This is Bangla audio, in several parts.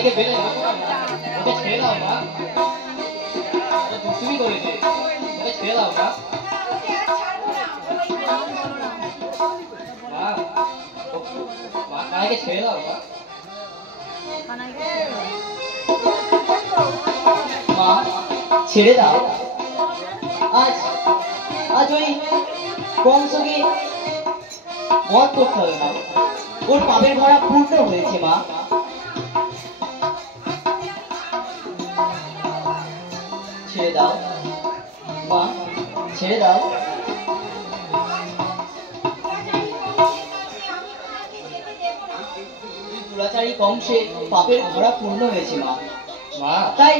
কানাইকে বেলে ওকে ছেড়ে দাও মা, তুমি করেছে, ওকে ছেড়ে দাও মা। মা কানাইকে ছেড়ে দাও মা। মা ছেড়ে দাও, আজ আজ ওই বংশকে বধ করতে হবে না, ওর পাপের ভরা পূর্ণ হয়েছে মা। ছেড়ে দাও মা, ছেড়ে দাও। দুরাচারী কংসে পাপের ভরা পূর্ণ হয়েছে মা, তাই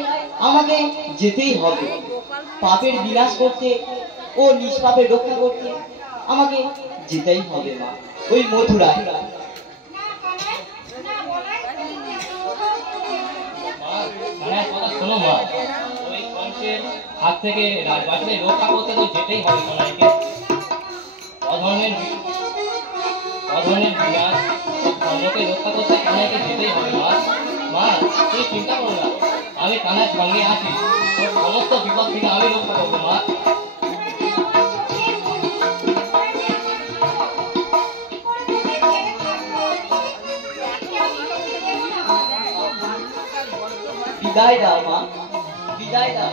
আমাকে যেতেই হবে। পাপের বিনাশ করতে ও নিষ্পাপের রক্ষা করতে আমাকে যেতেই হবে মা, ওই মথুরায়। শোনো মা, ওই কংসের হাত থেকে রাজবাটিকে রক্ষা করতে তো যেতেই হবে কানাইকে। অধর্মের বিনাশ ধর্মকে রক্ষা করতে কানাইকে যেতেই হবে মা। মা তুমি চিন্তা করো না, আমি কানাইয়ের সঙ্গে আছি, ওর সমস্ত বিপদ থেকে আমি রক্ষা করবো মা। বিদায় দাও মা, বিদায় দাও।